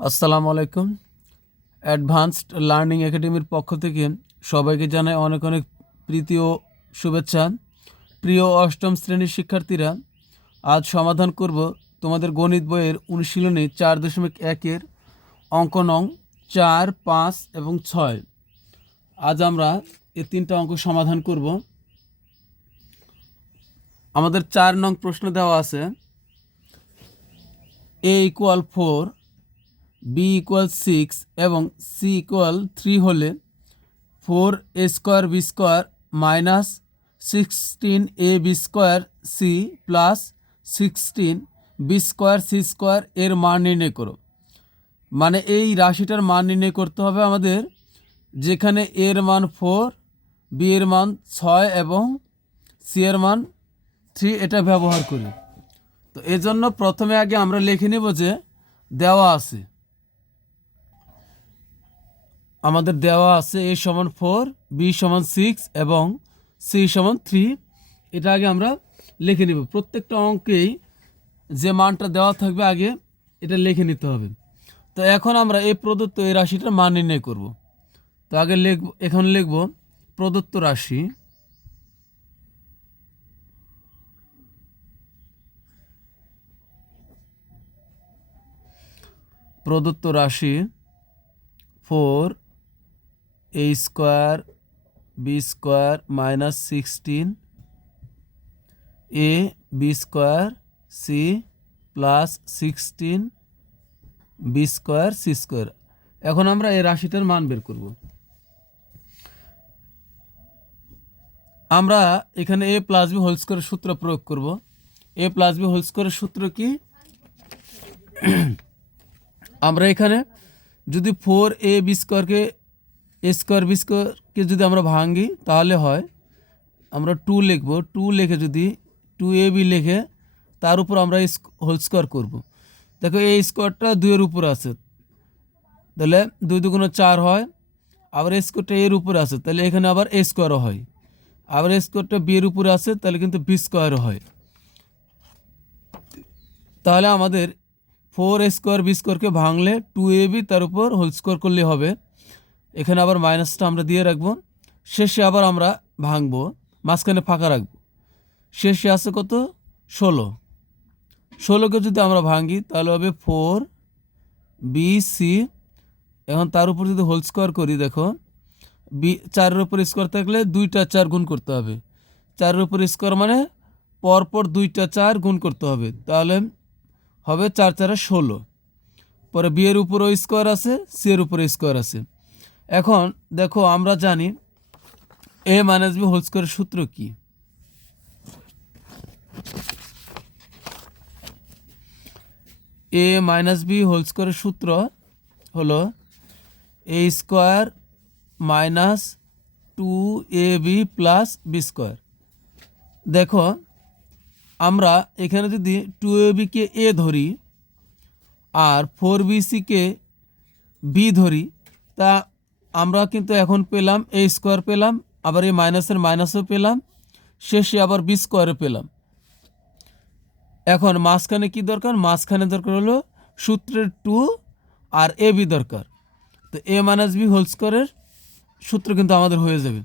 আসসালামু আলাইকুম। Advanced learning একাডেমির পক্ষ থেকে সবাইকে জানাই অনেক অনেক প্রীতি ও শুভেচ্ছা। প্রিয় অষ্টম শ্রেণীর শিক্ষার্থীরা, আজ সমাধান করব তোমাদের গণিত বইয়ের অনুশীলনী 4.1-এর অঙ্ক নং 4, 5 এবং 6। আজ আমরা এই তিনটা অঙ্ক সমাধান করব। আমাদের 4 নং প্রশ্ন দেওয়া আছে a=4, b=6 এবং c=3 হলে 4a² b² - 16ab² c plus 16b² c² এর মান নির্ণয় করো। মানে এই রাশিটার মান নির্ণয় করতে হবে আমাদের, যেখানে এর মান 4, বি এর মান 6 এবং সি এর মান 3 এটা ব্যবহার করি। তো এজন্য প্রথমে আগে আমরা লিখে নেব যে দেওয়া আছে, আমাদের দেওয়া আছে a = 4, b = 6 এবং c = 3। এটা আগে আমরা লিখে নিব। প্রত্যেকটা অঙ্কেই যে মানটা দেওয়া থাকবে আগে এটা লিখে নিতে হবে। তো এখন আমরা এই প্রদত্ত এই রাশিটার মান নির্ণয় করব। তো আগে এখন লিখব প্রদত্ত রাশি, প্রদত্ত রাশি 4a² b² - 16 ab² c plus 16 b² c²। এখন আমরা এই রাশিটার মান বের করব। আমরা এখানে a + b হোল স্কয়ারের সূত্র প্রয়োগ করব। a + b হোল স্কয়ারের সূত্র কি? আমরা এখানে যদি 4ab² কে a² b² যদি আমরা ভাঙি তাহলে হয়, আমরা 2 লিখব। 2 লিখে যদি 2ab লিখে তার উপর আমরা হোল স্কয়ার করব। দেখো এই স্কোয়ারটা 2 এর উপর আছে, তাহলে 2 × 2 = 4 হয়। আবার এই স্কোয়ারটা এর উপরে আছে, তাহলে এখানে আবার a স্কোয়ারও হয়। আবার এই স্কোয়ারটা b এর উপরে আছে, তাহলে কিন্তু b² হয়। তাহলে আমাদের 4a² b² ভাঙলে 2ab তার উপর হোল স্কোয়ার করলে হবে। এখানে আবার মাইনাসটা আমরা দিয়ে রাখবো। শেষে আবার আমরা ভাঙবো, মাঝখানে ফাঁকা রাখবো। শেষে আছে কত? 16। 16কে যদি আমরা ভাঙি তাহলে হবে 4bc। এখন তার উপর যদি হোল স্কোয়ার করি, দেখো 4-এর উপর স্কোয়ার থাকলে 2টা 4 গুণ করতে হবে। 4-এর উপর স্কোয়ার মানে পরপর 2টা 4 গুণ করতে হবে, তাহলে হবে 4 × 4 = 16। পরে বি এর উপরও স্কোয়ার আছে, সি এর উপরে স্কোয়ার আছে। এখন দেখো আমরা জানি a - b হোল স্কয়ারের সূত্র কি? a - b হোল স্কয়ারের সূত্র হলো a² - 2ab + b²। দেখো আমরা এখানে যদি 2ab কে a ধরি আর 4bc কে b ধরি, তা আমরা কিন্তু এখন পেলাম a² পেলাম, আবার এই মাইনাসের মাইনাসও পেলাম, শেষে আবার b² পেলাম। এখন মাঝখানে কি দরকার? মাঝখানে দরকার হলো সূত্রের 2 আর ab দরকার। তো a - b হোল স্কয়ারের সূত্র কিন্তু আমাদের হয়ে যাবে।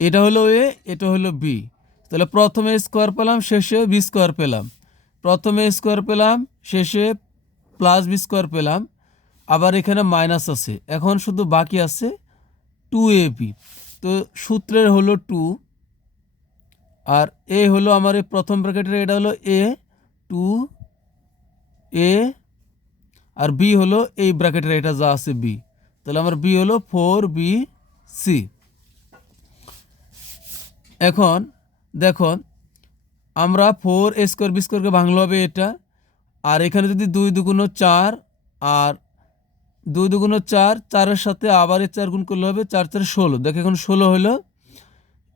এটা হলো a, এটা হলো b। তাহলে প্রথমে স্কোয়ার পেলাম, শেষে b² পেলাম। প্রথমে স্কোয়ার পেলাম, শেষে প্লাস b² পেলাম, আবার এখানে মাইনাস আছে। এখন শুধু বাকি আছে 2ab। তো সূত্রের হলো 2 আর a হলো আমার এই প্রথম ব্র্যাকেটের, এটা হলো a 2a, আর b হলো এই ব্র্যাকেটের এটা যা আছে b। তাহলে আমার b হলো 4bc। এখন দেখো আমরা 4a² b² ভাঙলে হবে এটা, আর এখানে যদি 2 × 2 = 4 আর 2 × 2 = 4, 4-এর সাথে আবার 4 গুণ করলে হবে 4 × 4 = 16। দেখো এখন 16 হলো,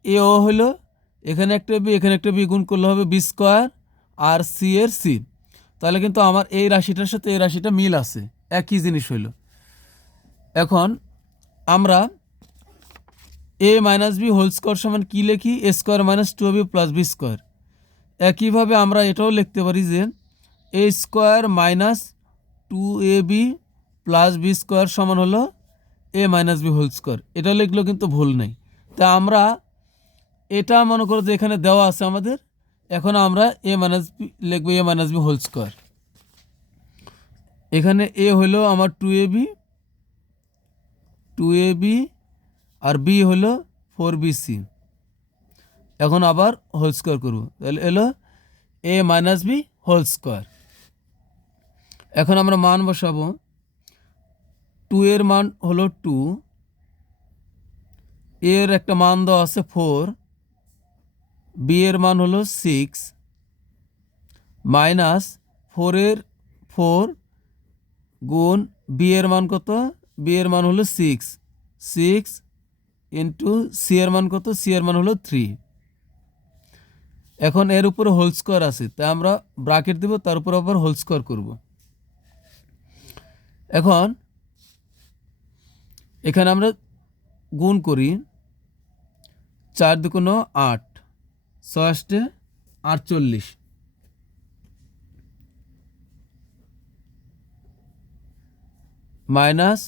এও হলো, এখানে একটা বি এখানে একটা বি গুণ করলে হবে b² আর সি এর সি। তাহলে কিন্তু আমার এই রাশিটার সাথে এই রাশিটা মিল আছে, একই জিনিস হইল। এখন আমরা a - b হোল স্কয়ার সমান কি লিখি? a² - 2ab + b²। একইভাবে আমরা এটাও লিখতে পারি যে a² - 2ab plus B square সমান হলো A minus B whole square. এটা লিখলেও কিন্তু ভুল নেই। তা আমরা এটা মনে করো যে এখানে দেওয়া আছে আমাদের, এখন আমরা এ মাইনাস বি লিখবো এ মাইনাস বি হোল স্কোয়ার। এখানে এ হলো আমার 2ab আর বি হলো 4bc। এখন আবার হোল স্কোয়ার করবো, তাহলে এলো এ মাইনাস বি হোল স্কোয়ার। এখন আমরা মান বসাবো। 2 এর মান হলো 2, এর একটা মান দেওয়া আছে 4, বি এর মান হলো 6 মাইনাস 4 গুণ বি এর মান কত, বি এর মান হলো 6 ইন্টু সি এর মান কত, সি এর মান হলো 3। এখন এর উপরে হোল স্কোয়ার আছে, তাই আমরা ব্র্যাকেট দেব, তার উপর আবার হোল স্কোয়ার করব। এখন এখানে আমরা গুণ করি, 4 দুগুণ 8, 6 48 মাইনাস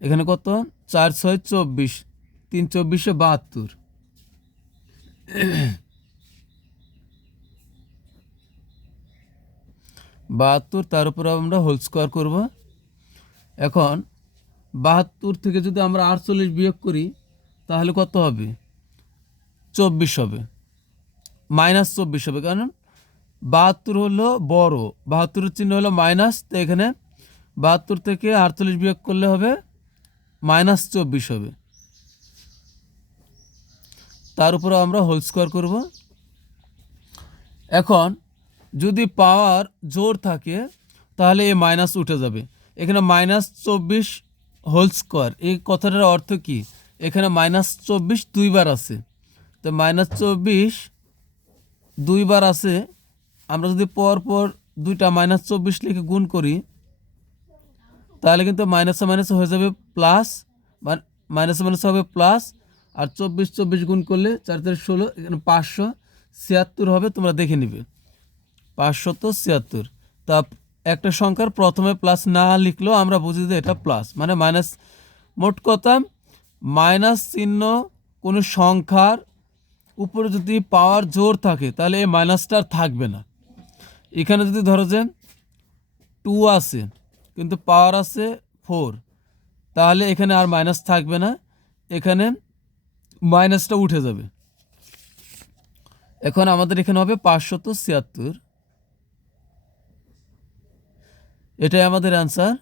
এখানে কত, 4 6 24, 3 24 72, 72 তার উপর আমরা হোল স্কোয়ার করব। এখন 72 থেকে যদি আমরা 48 বিয়োগ করি তাহলে কত হবে, 24 হবে, মাইনাস 24 হবে, কারণ 72 হলো বড়, 72-এর চিহ্ন হলো মাইনাস, তো এখানে 72 থেকে 48 বিয়োগ করলে হবে মাইনাস 24 হবে। তার উপরে আমরা হোল স্কোয়ার করব। এখন যদি পাওয়ার জোর থাকে তাহলে এ মাইনাস উঠে যাবে। এখানে মাইনাস 24 হোল স্কোয়ার, এই কথাটার অর্থ কি, এখানে মাইনাস 24 দুইবার আছে, তো মাইনাস 24 দুইবার আছে। আমরা যদি পর দুইটা মাইনাস 24 লিখে গুণ করি তাহলে কিন্তু মাইনাসে মাইনাসে হয়ে যাবে প্লাস, মাইনাসে মাইনাসে হবে প্লাস, আর 24 গুণ করলে 4 4 16, এখানে 576 হবে, তোমরা দেখে নিবে 576। তা একটা সংখ্যার প্রথমে প্লাস না লিখলেও আমরা বুঝি যে এটা প্লাস, মানে মাইনাস। মোট কথা, মাইনাস চিহ্ন কোনো সংখ্যার উপরে যদি পাওয়ার জোর থাকে তাহলে এই মাইনাসটা আর থাকবে না। এখানে যদি ধরো যে 2 আছে কিন্তু পাওয়ার আছে 4, তাহলে এখানে আর মাইনাস থাকবে না, এখানে মাইনাসটা উঠে যাবে। এখন আমাদের এখানে হবে 576, এটাই আমাদের অ্যান্সার।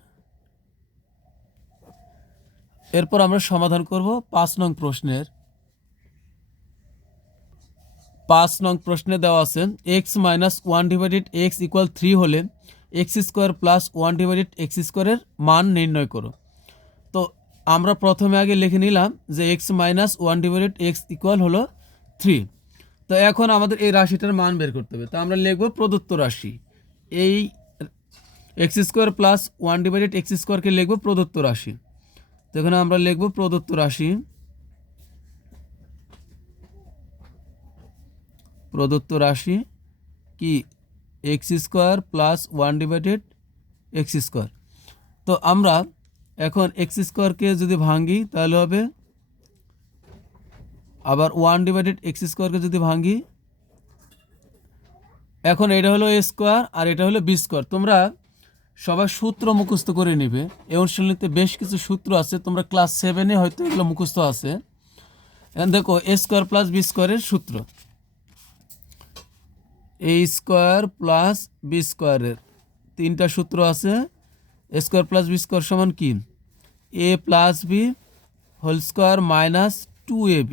এরপর আমরা সমাধান করব 5 নং প্রশ্নের। 5 নং প্রশ্নে দেওয়া আছে এক্স মাইনাস 1/x ইকুয়াল 3 হলে এক্স স্কোয়ার প্লাস 1/x স্কোয়ারের মান নির্ণয় করো। তো আমরা প্রথমে আগে লিখে নিলাম যে এক্স মাইনাস 1/x ইকুয়াল হলো 3। তো এখন আমাদের এই রাশিটার মান বের করতে হবে। তো আমরা লিখব প্রদত্ত রাশি, এই এক্স স্কোয়ার প্লাস 1/x স্কোয়ারকে লিখব প্রদত্ত রাশি। তো এখানে আমরা লিখব প্রদত্ত রাশি, প্রদত্ত রাশি কি x square plus 1/x square. তো আমরা এখন এক্স স্কোয়ারকে যদি ভাঙি তাহলে হবে, আবার 1/x স্কোয়ারকে যদি ভাঙি, এখন এটা হলো এ স্কোয়ার আর এটা হলো বি স্কোয়ার। তোমরা সবাই সূত্র মুখস্থ করে নিবে, এই অনুশীলনীতে বেশ কিছু সূত্র আছে, তোমরা ক্লাস 7-এ হয়তো এগুলো মুখস্থ আছে। এখন দেখো এ স্কোয়ার প্লাস বি স্কোয়ারের সূত্র, এ স্কোয়ার প্লাস বি স্কোয়ারের 3টা সূত্র আছে। A square plus B square সমান কি, A plus B whole square minus 2ab,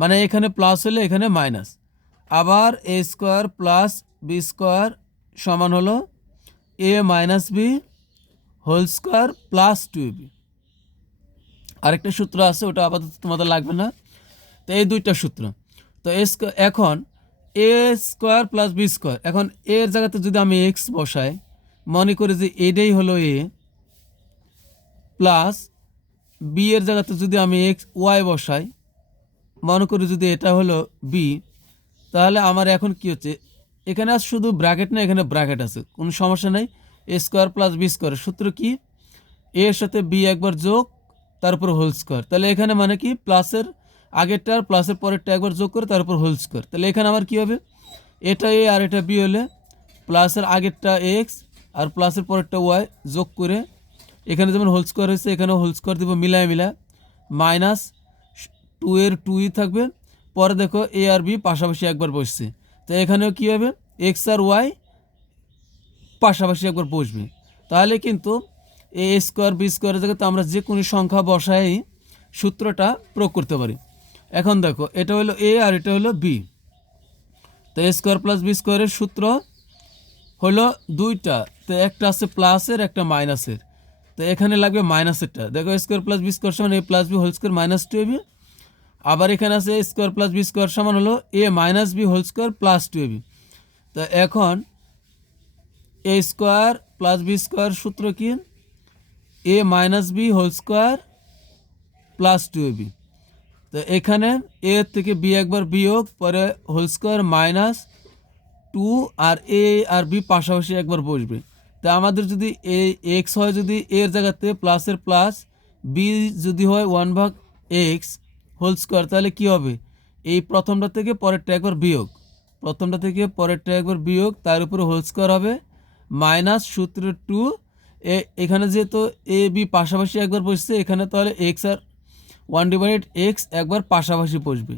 মানে এখানে প্লাস হলে এখানে মাইনাস। আবার A square plus B square সমান হলো A minus B whole square plus 2ab। আরেকটা সূত্র আছে, ওটা আপাতত তোমাদের লাগবে না। তো এই দুইটা সূত্র। তো এখন A square plus B square, এখন এর জায়গাতে যদি আমি এক্স বসাই, মনে করি যে এটাই হলো এ, প্লাস বি এর জায়গাতে যদি আমি এক্স ওয়াই বসাই, মনে করি যদি এটা হলো বি, তাহলে আমার এখন কি হচ্ছে, এখানে শুধু ব্র্যাকেট না, এখানে ব্র্যাকেট আছে, কোনো সমস্যা নেই। এ স্কোয়ার প্লাস বি স্কোয়ার সূত্র কি এ এর সাথে বি একবার যোগ তার উপর হোল স্কোয়ার। তাহলে এখানে মানে কি প্লাসের আগেরটা আর প্লাসের পরেরটা একবার যোগ করে তার উপর হোল স্কোয়ার। তাহলে এখানে আমার কী হবে এটা এ আর এটা বি হলে প্লাসের আগেরটা এক্স আর প্লাসের পরেরটা ওয়াই যোগ করে এখানে যেমন হোল স্কোয়ার হয়েছে এখানে হোল স্কোয়ার দেবো মিলায় মাইনাস 2 এর 2ই থাকবে। পরে দেখো এ আর বি পাশাপাশি একবার বসছে, তো এখানেও কী হবে এক্স আর ওয়াই পাশাপাশি একবার বসবে। তাহলে কিন্তু এ স্কোয়ার বি স্কোয়ারের জায়গাতে আমরা যে কোনো সংখ্যা বসাই সূত্রটা প্রয়োগ করতে পারি। এখন দেখো এটা হলো এ আর এটা হলো বি, তো এ স্কোয়ার প্লাস বি স্কোয়ারের সূত্র হলো দুইটা, তো একটা আছে প্লাসের একটা মাইনাসের, তো এখানে লাগবে মাইনাসেরটা। দেখো A square plus B square সমান A plus B whole square minus 2ab। আবার এখানে আছে A square plus B square সমান হলো A minus B whole square plus 2ab। তো এখন A square plus B square সূত্র কি A minus B whole square plus 2ab। তো এখানে এ থেকে বি একবার বিয়োগ পরে হোল স্কোয়ার মাইনাস 2 আর এ আর বি পাশাপাশি একবার বসবে। তা আমাদের যদি এ এক্স হয় যদি এর জায়গাতে প্লাসের প্লাস বি যদি হয় 1/x হোল স্কোয়ার, তাহলে কি হবে এই প্রথমটা থেকে পরেরটা একবার বিয়োগ, প্রথমটা থেকে পরেরটা একবার বিয়োগ তার উপরে হোল স্কোয়ার হবে মাইনাস সূত্র 2 এখানে যেহেতু এ বি পাশাপাশি একবার বসছে এখানে তাহলে এক্স আর 1/x একবার পাশাপাশি বসবে,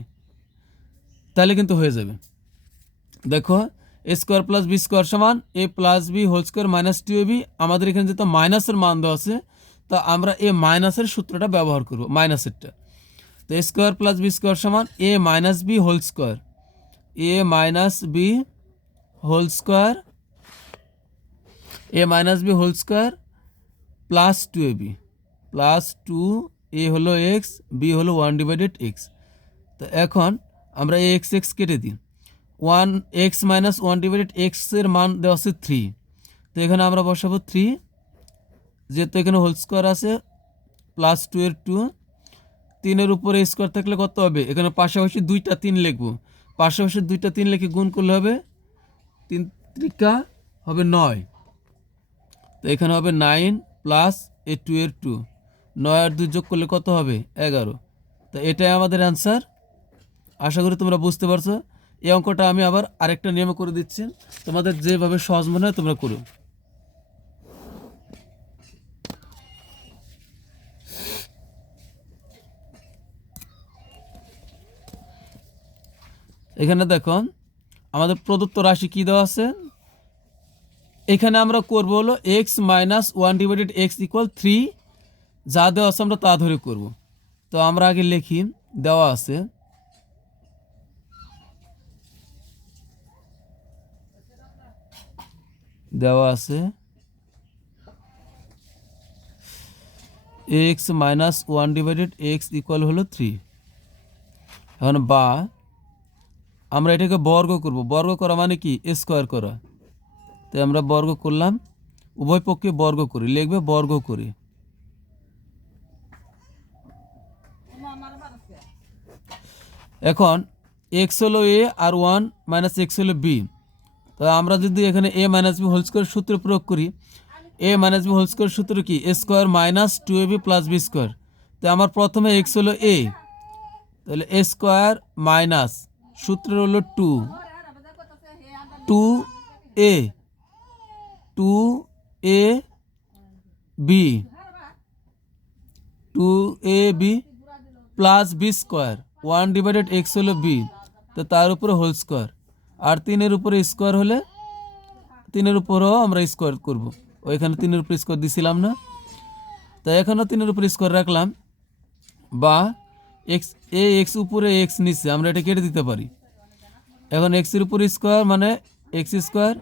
তাহলে কিন্তু হয়ে যাবে। দেখো A square plus B square সমান A plus B whole square minus 2ab। আমাদের এখানে যেহেতু মাইনাসের মান দেওয়া আছে তা আমরা এ মাইনাসের সূত্রটা ব্যবহার করব মাইনাসেরটা। তো A square plus B square সমান A minus B whole square, A minus B whole square, A minus B whole square plus 2ab plus 2 A হলো এক্স বি হলো 1/x। তো এখন আমরা এ এক্স এক্স কেটে দিই 1x মাইনাস 1/x এর মান দেওয়া আছে 3, তো এখানে আমরা বসাবো 3 যেহেতু এখানে হোল স্কোয়ার আছে প্লাস 2 এর 2, 3 উপরে স্কোয়ার থাকলে কত হবে এখানে পাশাপাশি 2টা 3 লিখবো, পাশাপাশি 2টা 3 লিখে গুণ করলে হবে 3 ত্রিকা হবে 9, তো এখানে হবে 9 প্লাস এ 2 এর 2, 9 আর 2 যোগ করলে কত হবে 11। তো এটাই আমাদের অ্যান্সার। আশা করি তোমরা বুঝতে পারছো। এই অঙ্কটা আমি আবার আরেকটা নিয়মে করে দিচ্ছি, তোমাদের যেভাবে সহজ মনে হয় তোমরা করো। এখানে দেখো আমাদের প্রদত্ত রাশি কি দেওয়া আছে, এখানে আমরা করব হলো এক্স মাইনাস 1/x ইকুয়াল 3, যা দেওয়া আছে আমরা তা ধরে করব। তো আমরা আগে লিখি দেওয়া আছে এক্স মাইনাস 1/x ইকুয়াল হলো 3। এখন বা আমরা এটাকে বর্গ করব, বর্গ করা মানে কি স্কোয়ার করা, তাই আমরা বর্গ করলাম, উভয় পক্ষে বর্গ করি, লিখবে বর্গ করি। এখন এক্স হলো এ আর 1 মাইনাস এক্স হলো বি, তো আমরা যদি এখানে A minus B whole square সূত্র প্রয়োগ করি, A minus B whole square সূত্র কি A square minus 2ab plus B square. তো আমার প্রথমে এক্স হলো এ, তাহলে এ স্কোয়ার মাইনাস সূত্র হলো 2 2a B 2ab plus B square 1/x হলো বি, তো তার উপরে হোল স্কোয়ার, আর 3 উপরে স্কোয়ার হলে 3 উপরেও আমরা স্কোয়ার করব, ওইখানে 3 উপরে স্কোয়ার দিছিলাম না, তাই এখানেও 3 উপরে স্কোয়ার রাখলাম। বা এক্স এ এক্স উপরে এক্স নিচে আমরা এটা কেটে দিতে পারি। এখন এক্সের উপর স্কোয়ার মানে এক্স স্কোয়ার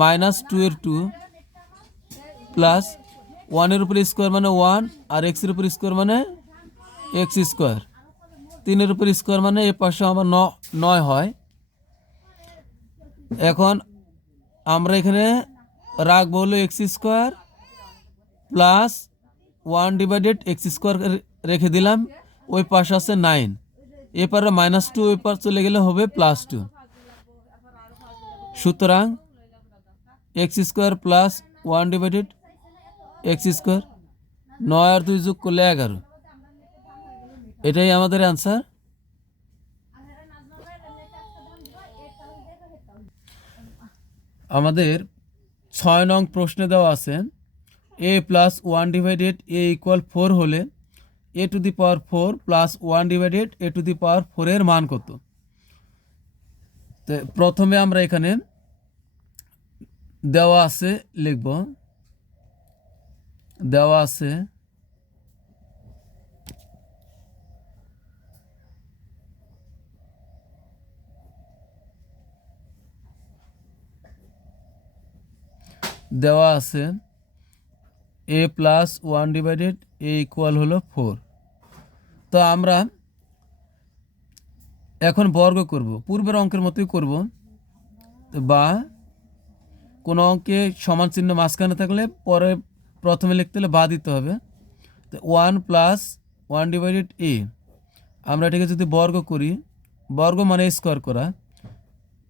মাইনাস 2 এর 2 প্লাস 1 উপরে স্কোয়ার মানে 1 আর এক্সের উপর স্কোয়ার মানে এক্স স্কোয়ার, 3 উপর স্কোয়ার মানে এ পাশে আমার 9 হয়। এখন আমরা এখানে রাখবো হলো x square plus 1/x square রেখে দিলাম, ওই পাশে আছে 9, এপারে -2 ওই পার চলে গেলে হবে +2। সুতরাং এক্স স্কোয়ার প্লাস 1/x²। 9 আর 2 যোগ করলে 11, এটাই আমাদের অ্যান্সার। আমাদের 6 নং প্রশ্নে দেওয়া আছে a প্লাস 1/a=4 হলে a⁴ প্লাস 1/a⁴ এর মান কত। তো প্রথমে আমরা এখানে দেওয়া আছে লিখব, দেওয়া আছে a প্লাস 1/a হলো 4। তো আমরা এখন বর্গ করব, পূর্বের অঙ্কের মতোই করব। বা কোনো অঙ্কে সমান চিহ্ন মাঝখানে থাকলে পরে প্রথমে লিখতে হলে বা দিতে হবে। তো 1 প্লাস 1/a, আমরা এটাকে যদি বর্গ করি, বর্গ মানে স্কোয়ার করা,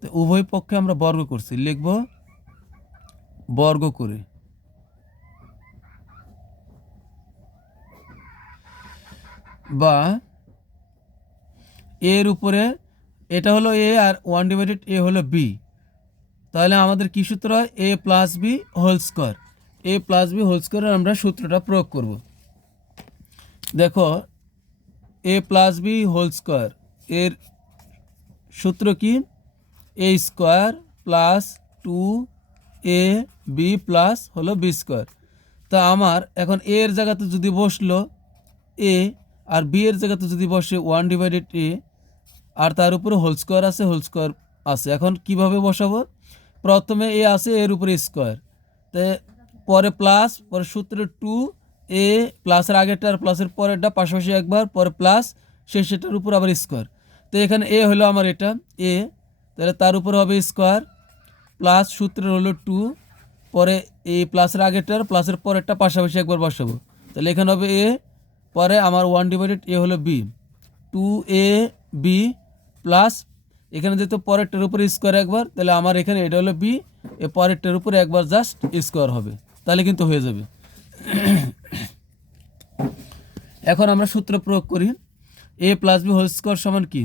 তো উভয় পক্ষে আমরা বর্গ করছি, লিখব বর্গ করে। বা এর উপরে, এটা হলো a আর 1/a হলো b, তাহলে আমাদের কি সূত্র হয়, a plus B whole square. a plus B whole স্কোয়ারের আমরা সূত্রটা প্রয়োগ করব। দেখো a plus B whole square এর সূত্র কি, a square plus 2ab plus হলো b স্কোয়ার। তা আমার এখন a এর জায়গাতে যদি বসলো a, আর b এর জায়গাতে যদি বসে 1/a, আর তার উপরে হোল স্কোয়ার আছে। এখন কিভাবে বসাবো, প্রথমে এ আছে, এর উপরে স্কোয়ার, তো পরে প্লাস, পরে সূত্রে 2a প্লাসের আগেরটা আর প্লাসের পরেরটা পাশাপাশি একবার, পরে প্লাস, শেষেরটার উপর আবার স্কোয়ার। তো এখানে এ হলো আমার এটা এ, তাহলে তার উপর হবে স্কোয়ার প্লাস সূত্রের হলো 2, পরে এই প্লাসের আগেরটার প্লাসের পরেরটা পাশাপাশি একবার বসাবো, তাহলে এখানে হবে এ, পরে আমার 1/a হলো b, 2ab প্লাস এখানে যেহেতু পরেরটার উপরে স্কোয়ার একবার, তাহলে আমার এখানে এটা হলো বি, এ পরেরটার উপরে একবার জাস্ট স্কোয়ার হবে, তাহলে কিন্তু হয়ে যাবে। এখন আমরা সূত্র প্রয়োগ করি, a plus B whole square সমান কি,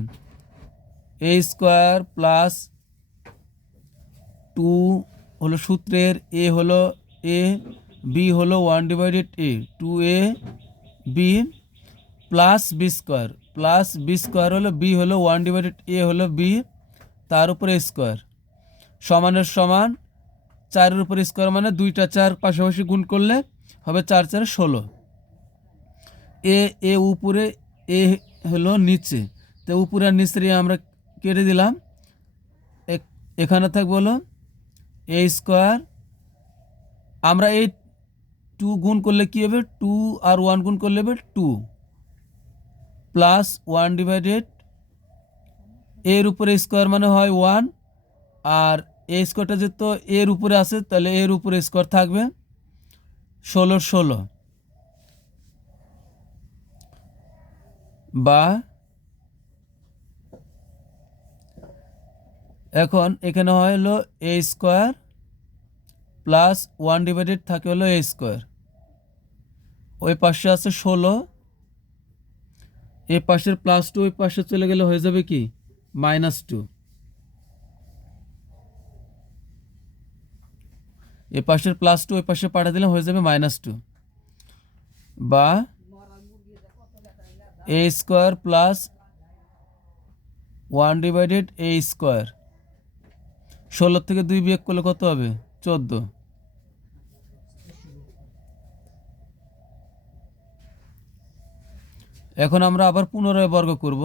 a স্কোয়ার প্লাস 2 হলো সূত্রের, a হলো a, b হলো 1/a, 2ab plus B square, plus B square হলো b হলো 1/a হলো b, তার উপরে স্কোয়ার, সমানের সমান 4-এর উপরে স্কোয়ার মানে 2টা 4 পাশাপাশি গুণ করলে হবে 4×4 = 16। এ উপরে, এ হলো নিচে, তো উপরে আর নিচে আমরা কেটে দিলাম, এখানে থাকবে হলো a স্কোয়ার, আমরা এই 2 গুণ করলে কি হবে, 2 আর 1 গুণ করলে হবে 2 প্লাস 1/, এর উপরে স্কোয়ার মানে হয় 1, আর এই স্কোয়ারটা যেহেতু এর উপরে আছে, তাহলে এর উপরে স্কোয়ার থাকবে 16 বা এখন এখানে হয় হলো a স্কোয়ার প্লাস 1/ থাকে হলো a স্কোয়ার, ওই পাশে আছে 16, এই পাশের +2 ওই পাশে চলে গেলে হয়ে যাবে কি -2, এই পাশের +2 ওই পাশে পাঠিয়ে দিলে হয়ে যাবে -2, বা a square plus 1/a square, 16 থেকে 2 বিয়োগ করলে কত হবে, 14। এখন আমরা আবার পুনরায় বর্গ করব,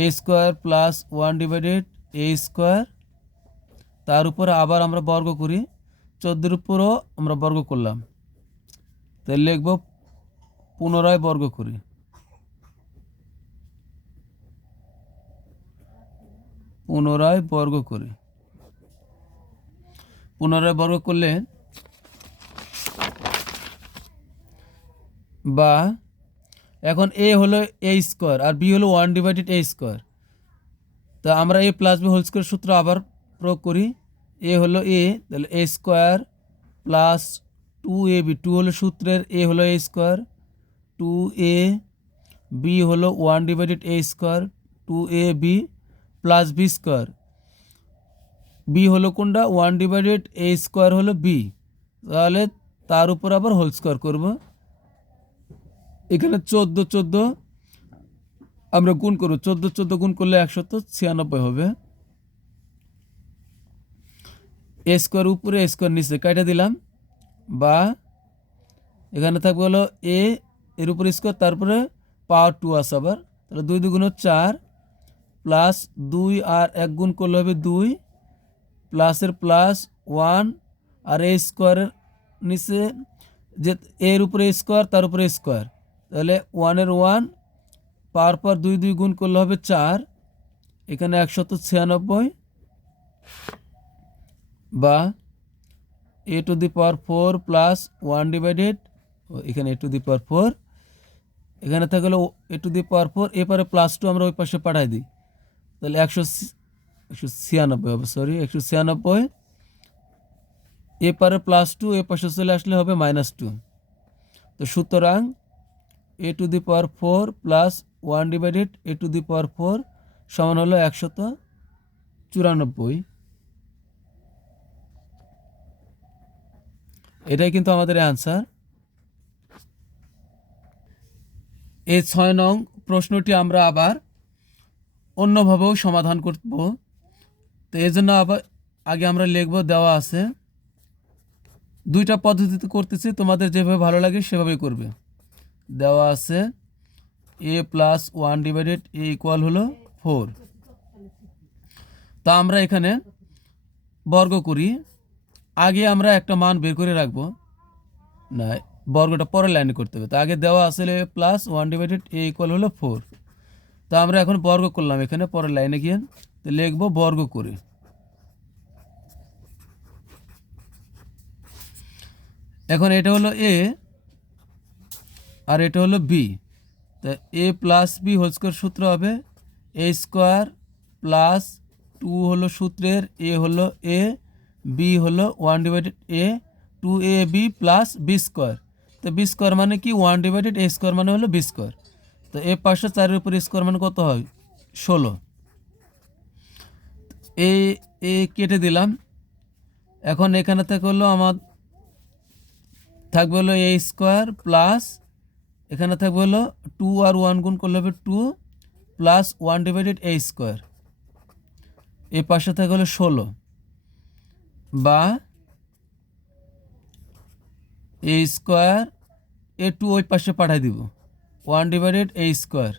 a square plus 1/a square, তার উপরে আবার আমরা বর্গ করি, 14-এর উপরও আমরা বর্গ করলাম, তাই লিখব পুনরায় বর্গ করি। পুনরায় বর্গ করলে বা এখন a হলো a স্কোয়ার আর b হলো 1/a স্কোয়ার, তা আমরা a plus B whole square সূত্র আবার প্রয়োগ করি, এ হলো এ, তাহলে এ স্কোয়ার প্লাস 2ab, 2 হলো সূত্রের, এ হলো এ স্কোয়ার, 2a, বি হলো 1/a square, 2ab plus B square, b হলো কোনটা 1/a স্কোয়ার হলো বি, তাহলে তার উপর আবার হোল স্কোয়ার করব। এখানে 14 আমরা গুণ করব, 14 গুণ করলে 196 হবে। এ স্কোয়ার উপরে এ স্কোয়ার নিচে কাটা দিলাম, বা এখানে থাকবে হলো এ এর উপরে স্কোয়ার, তারপরে পাওয়ার 2 আছে আবার, তাহলে 2 2 4 প্লাস 2 আর 1 গুণ করলে হবে 2 প্লাসের প্লাস 1 আর এ স্কোয়ারের নিচে যে এর উপরে স্কোয়ার তার উপরে স্কোয়ার, তাহলে 1 এর 1 পাওয়ার পর 2 2 গুণ করলে হবে 4, এখানে 196, বা a to the power 4 plus 1 divided, এখানে a টু দি পাওয়ার 4, এখানে থাকলে a টু দি পাওয়ার 4, এ পারে প্লাস 2 আমরা ওই পাশে পাঠাই দিই, তাহলে 196 হবে, সরি 196, এ পারে প্লাস 2 এ পাশে চলে আসলে হবে -2। তো সুতরাং a to the power 4 plus 1 divided a to the power 4 সমান হলো 194। এটাই কিন্তু আমাদের অ্যান্সার। এই 6 নং প্রশ্নটি আমরা আবার অন্যভাবেও সমাধান করব। তো এই জন্য আবার আগে আমরা লিখব, দেওয়া আছে, দুইটা পদ্ধতিতে করতেছি, তোমাদের যেভাবে ভালো লাগে সেভাবেই করবে। দেওয়া আছে a plus 1 divided a equal হলো 4। তা আমরা এখানে বর্গ করি, আগে আমরা একটা মান বের করে রাখবো, না বর্গটা পরের লাইনে করতে হবে। তো আগে দেওয়া আসলে প্লাস 1 ডিভাইডেড a ইকুয়াল হলো 4, তা আমরা এখন বর্গ করলাম, এখানে পরের লাইনে গিয়ে তো লিখবো বর্গ করে। এখন এটা হলো a আর এটা হলো b, তা a plus B whole square সূত্র হবে a স্কোয়ার প্লাস 2 হলো সূত্রের, a হলো a, b হলো 1 divided a, 2ab plus B square. তো বি স্কোয়ার মানে কি 1 ডিভাইডেড a স্কোয়ার মানে হলো বি স্কোয়ার। তো এ পাশে 4-এর উপর স্কোয়ার মানে কত হয় 16, এ কেটে দিলাম। এখন এখানে থেকে হলো আমার থাকবে হলো a স্কোয়ার প্লাস, এখানে থাকবে হলো 2 আর 1 গুণ করলে হবে 2 প্লাস 1 ডিভাইডেড a স্কোয়ার, এ পাশে থাকে হলো 16, বা a স্কোয়ার এ 2 ওই পাশে পাঠাই দিব, 1 ডিভাইডেড a স্কোয়ার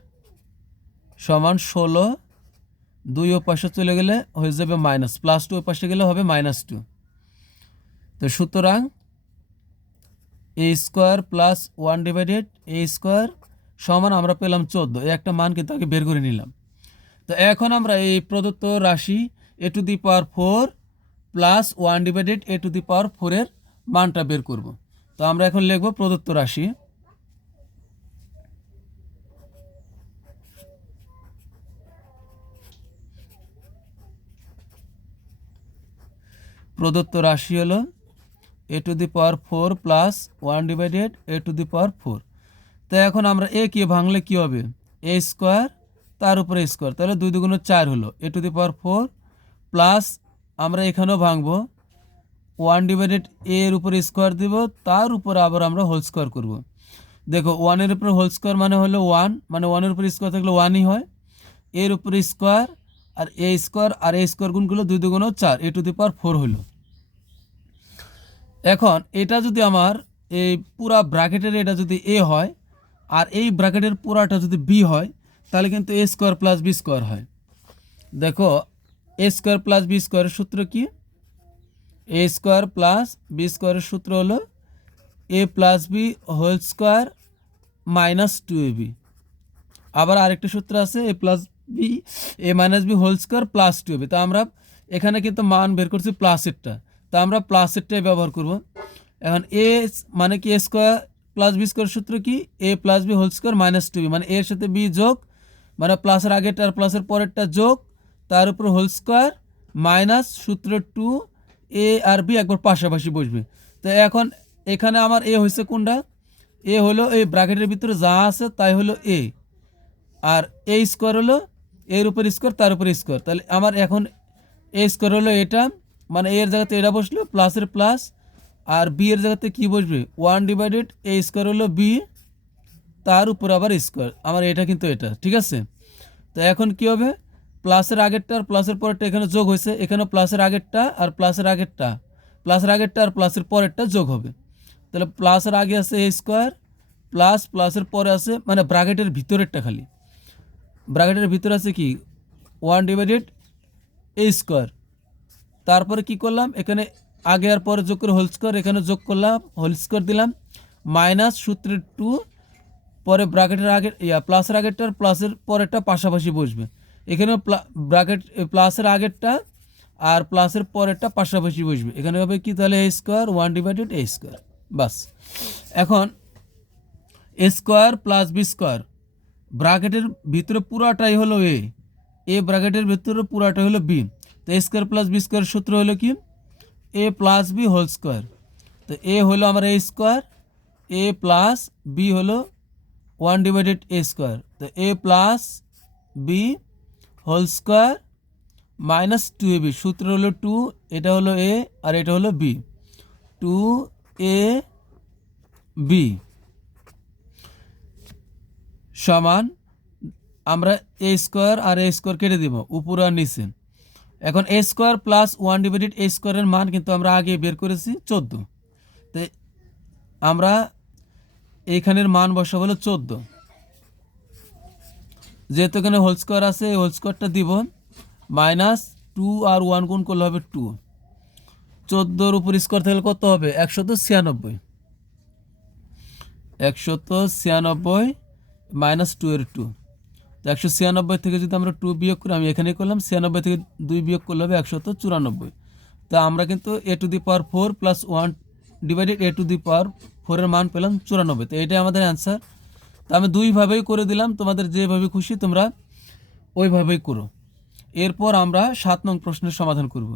সমান 16, 2 ও পাশে চলে গেলে হয়ে যাবে মাইনাস, প্লাস 2 ওই পাশে গেলে হবে -2। তো সুতরাং a square plus 1 divided a square সমান আমরা পেলাম 14, এই একটা মান কিন্তু আগে বের করে নিলাম। তো এখন আমরা এই প্রদত্ত রাশি a to the power 4 plus 1 divided a to the power 4 এর মানটা বের করব। তো আমরা এখন লিখব প্রদত্ত রাশি, প্রদত্ত রাশি হলো a to the power 4 plus 1 divided a to the power 4। তো এখন আমরা a কে ভাঙলে কি হবে, a স্কোয়ার তার উপরে স্কোয়ার, তাহলে 2 2 4 হলো a to the power 4 plus আমরা এখানেও ভাঙবো 1 ডিভাইডেড a এর উপরে স্কোয়ার দিব, তার উপর আবার আমরা হোল স্কোয়ার করব। দেখো 1 এর উপরে হোল স্কোয়ার মানে হলো 1, মানে 1 এর উপরে স্কোয়ার থাকলে 1ই হয়, এর উপরে স্কোয়ার আর a স্কোয়ার আর a স্কোয়ার গুণগুলো 2 2 4 a টু দি পাওয়ার 4 হলো। এখন এটা যদি আমার এই পুরা ব্র্যাকেটের এটা যদি a হয় আর এই ব্র্যাকেটের পুরাটা যদি b হয়, তাহলে কিন্তু a square plus B square হয়। দেখো a স্কোয়ার প্লাস বি স্কোয়ারের সূত্র কি, a স্কোয়ার প্লাস বি স্কোয়ারের সূত্র হলো a plus B whole square minus 2ab। আবার আরেকটা সূত্র আছে a প্লাস বি এ minus B whole square plus 2ab। তো আমরা এখানে কিন্তু মান বের করছি প্লাসেরটা, তা আমরা প্লাসেরটাই ব্যবহার করব। এখন এ মানে কি, A square plus B square সূত্র কি, A plus B whole square minus 2b, মানে এর সাথে বি যোগ, মানে প্লাসের আগেরটা আর প্লাসের পরেরটা যোগ, তার উপর হোল স্কোয়ার মাইনাস সূত্র 2 এ আর বি একবার পাশাপাশি বসবে। তো এখন এখানে আমার এ হয়েছে কোনটা, এ হলো এই ব্র্যাকেটের ভিতরে যা আছে তাই হলো এ, আর এ স্কোয়ার হলো এর উপর স্কোয়ার তার উপরে স্কোয়ার। তাহলে আমার এখন এ স্কোয়ার হলো এটা, মানে এর জায়গাতে এটা বসলো প্লাসের প্লাস, আর বি এর জায়গাতে কি বসবে 1/, এ স্কোয়ার হলো বি তার উপর আবার স্কোয়ার, আমার এটা কিন্তু এটা, ঠিক আছে। তো এখন কি হবে, প্লাসের আগেরটা আর প্লাসের পরেরটা এখানে যোগ হয়েছে, এখানে প্লাসের আগেরটা আর প্লাসের আগেরটা, প্লাসের আগেরটা আর প্লাসের পরেরটা যোগ হবে। তাহলে প্লাসের আগে আছে এ স্কোয়ার প্লাস প্লাসের পরে আছে মানে ব্র্যাকেটের ভিতরেরটা, খালি ব্র্যাকেটের ভিতরে আছে কি 1/, এ স্কোয়ার, তারপরে কি করলাম এখানে আগে আর পরে যোগ করে হোল স্কোয়ার, এখানে যোগ করলাম হোল স্কোয়ার দিলাম, মাইনাস সূত্রের 2, পরে ব্র্যাকেটের আগে প্লাসের আগেরটা আর প্লাসের পরেরটা পাশাপাশি বসবে, এখানেও ব্র্যাকেট প্লাসের আগেরটা আর প্লাসের পরেরটা পাশাপাশি বসবে, এখানে হবে কি তাহলে এ স্কোয়ার 1/, এ স্কোয়ার, বাস। এখন A square plus B square ব্র্যাকেটের ভিতরে পুরাটাই হলো এ ব্র্যাকেটের ভিতরে পুরাটাই হলো বি, তো A square plus B square সূত্র হলো কি A plus B whole square. তো এ হলো আমার A square, A plus B হলো 1/, এ স্কোয়ার, তো A plus B whole square minus 2ab, সূত্র হলো 2, এটা হলো এ আর এটা হলো বি, 2ab সমান আমরা এ স্কোয়ার আর এ স্কোয়ার কেটে দিব উপর আর নিচে। এখন এ স্কোয়ার প্লাস 1/, এ স্কোয়ারের মান কিন্তু আমরা আগে বের করেছি 14, তো আমরা এইখানের মান বসাবো হলো 14, যেহেতু এখানে হোল স্কোয়ার আছে এই হোল স্কোয়ারটা দিব, মাইনাস 2 আর 1 গুণ করলে হবে 2, 14 উপর স্কোয়ার থাকলে কত হবে 196, 196 মাইনাস 2 এর 2, তো 196 থেকে যদি আমরা 2 বিয়োগ করি, আমি এখানে করলাম 96 থেকে 2 বিয়োগ করলে হবে 194, তা আমরা কিন্তু a⁴ প্লাস 1/, a⁴ এর মান পেলাম 94, তো এটাই আমাদের অ্যান্সার। তো আমি দুইভাবেই করে দিলাম, তোমাদের যেভাবে খুশি তোমরা ওইভাবেই করো। এরপর আমরা 7 নং প্রশ্নের সমাধান করব।